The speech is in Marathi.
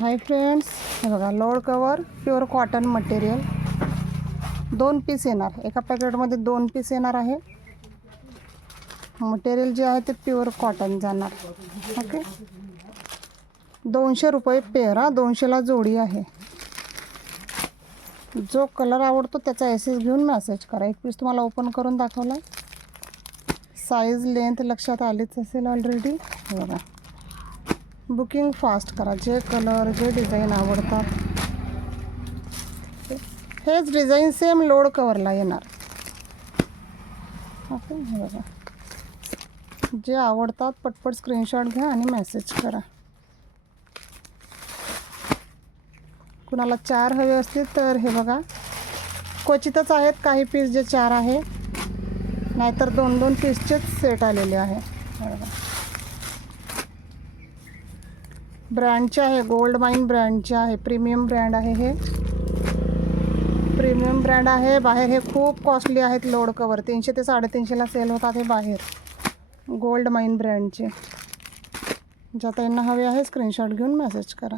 हाय फ्रेंड्स, हे बघा लोड cover pure cotton material 2 piece येणार. एका पॅकेटमध्ये 2 पीस येणार आहे. मटेरियल जे आहे ते प्युअर कॉटन जाणार. ओके, 200 रुपये पेअर. 200ला जोडी आहे. जो कलर आवडतो त्याचा एसेस घेऊन मेसेज करा. एक पीस तुम्हाला ओपन करून दाखवला. साईज लेंथ लक्षात आलीच असेल ऑलरेडी. हे बघा, बुकिंग फास्ट करा. जे कलर जे डिझाईन आवडतात हेच डिझाईन सेम लोड कवरला येणार. ओके, हे बघा, जे आवडतात पटपट स्क्रीनशॉट घ्या आणि मेसेज करा. कुणाला 4 हवे असतील तर हे बघा, क्वचितच आहेत काही पीस जे 4 आहे, नाहीतर 2-2 पीसचेच सेट आलेले आहे. ब्रँडचे आहे, गोल्ड माइन ब्रँडचे आहे. प्रीमियम ब्रँड आहे. हे प्रीमियम ब्रँड आहे. बाहेर हे खूप कॉस्टली आहेत. लोड कवर 300 ते 350ला सेल होतात हे बाहेर. गोल्ड माइन ब्रँडचे. ज्या त्यांना हवे आहे स्क्रीनशॉट घेऊन मेसेज करा.